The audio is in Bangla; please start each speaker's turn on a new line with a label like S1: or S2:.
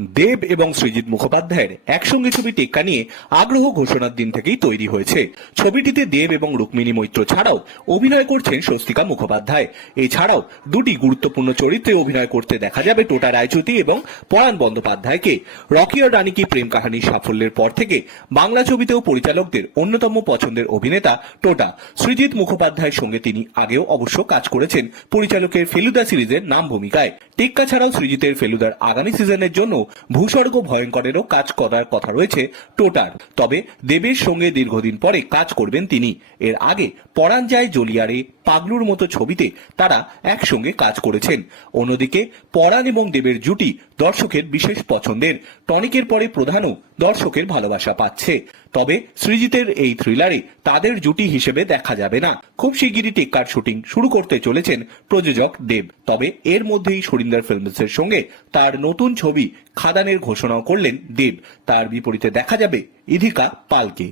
S1: দেব এবং সৃজিত মুখোপাধ্যায়ের একসঙ্গে ছবি টেক্কা নিয়ে আগ্রহ ঘোষণার দিন থেকেই তৈরি হয়েছে। ছবিটিতে দেব এবং রুক্মিণী মৈত্র ছাড়াও অভিনয় করছেন স্বস্তিকা মুখোপাধ্যায়। এছাড়াও দুটি গুরুত্বপূর্ণ চরিত্রে অভিনয় করতে দেখা যাবে টোটা রায়চৌধুরী এবং পরাণ বন্দ্যোপাধ্যায়কে। রকি আর রানী কি প্রেম কাহিনীর সাফল্যের পর থেকে বাংলা ছবিতেও পরিচালকদের অন্যতম পছন্দের অভিনেতা টোটা। সৃজিত মুখোপাধ্যায়ের সঙ্গে তিনি আগেও অবশ্য কাজ করেছেন। পরিচালকের ফেলুদা সিরিজের নাম ভূমিকায়। টেক্কা ছাড়াও সৃজিতের ফেলুদার আগামী সিজনের জন্য ভূস্বর্গ ভয়ঙ্করেরও কাজ করার কথা রয়েছে টোটার। তবে দেবের সঙ্গে দীর্ঘদিন পরে কাজ করবেন তিনি। এর আগে পরাঞ্জায় জলিয়ারে পাগলুর মতো ছবিতে তারা একসঙ্গে কাজ করেছেন। অন্যদিকে পরাণ এবং দেবের জুটি দর্শকের বিশেষ পছন্দের। টনিকের পরে প্রধানও দর্শকের ভালোবাসা পাচ্ছে। তবে সৃজিতের এই থ্রিলারে তাদের জুটি হিসেবে দেখা যাবে না। খুব শিগগিরই টেক্কার শুটিং শুরু করতে চলেছেন প্রযোজক দেব। তবে এর মধ্যেই সুরিন্দর ফিল্মসের সঙ্গে তার নতুন ছবি খাদানের ঘোষণাও করলেন দেব। তার বিপরীতে দেখা যাবে ইধিকা পালকে।